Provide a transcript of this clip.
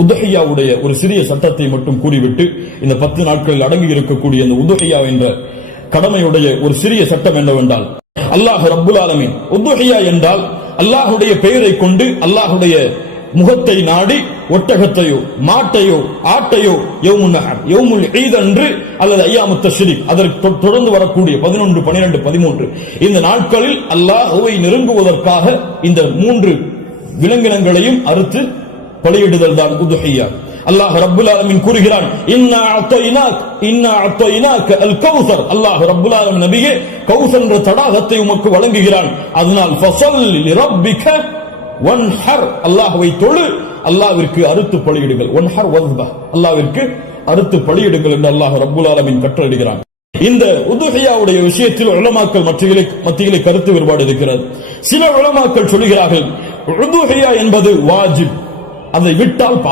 உதுஹியாவுடைய ஒரு சிறிய சட்டத்தை மட்டும் கூறிவிட்டு இந்த 10 நாட்களில் அடங்கி இருக்கக்கூடிய இந்த உதுஹியா என்ற கடமையுடைய ஒரு சிறிய சட்டம் என்னவென்றால், அல்லாஹ் ரப்புல் ஆலமீன் உதுஹியா என்றால் அல்லாஹுடைய பெயரை கொண்டு அல்லாஹுடைய முகத்தை நாடி ஒட்டகத்தையோ மாட்டையோ ஆட்டையோ யௌமுல் ஈத் அன்று அல்லது அய்யாமுத் தஷ்ரீக் அதற்கு தொடர்ந்து வரக்கூடிய 11, 12, 13 இந்த நாட்களில் அல்லாஹ்வை நெருங்குவதற்காக இந்த 3 விலங்கினங்களையும் அறுத்து பலியிடுதல் தான் உதுஹியா. அல்லாஹ் ரப்புல் ஆலமீன் கூறுகிறான், இன்னா அத்தைனாக அல் கௌசர். அல்லாஹ் ரப்புல் ஆலமீன் நபியே கௌசர் என்ற தடாகத்தை உமக்கு வழங்குகிறான். அதனால் ஃபஸல்லி லிரப்பிக வன்ஹர், அல்லாஹ்வை தொழு, அல்லாஹ்விற்கு அறுத்து பலியிடுங்கள். வன்ஹர் வஸ்பஹ், அல்லாஹ்விற்கு அறுத்து பலியிடுங்கள் என்று அல்லாஹ் ரப்புல் ஆலமீன் கட்டளையிடுகிறான். இந்த உதுஹியாவுடைய விஷயத்தில் உலமாக்கள் மத்தியிலே கருத்து வேறுபாடு இருக்கிறது. சில உலமாக்கள் சொல்கிறார்கள் உதுஹியா என்பது வாஜிப், அதை விட்டால்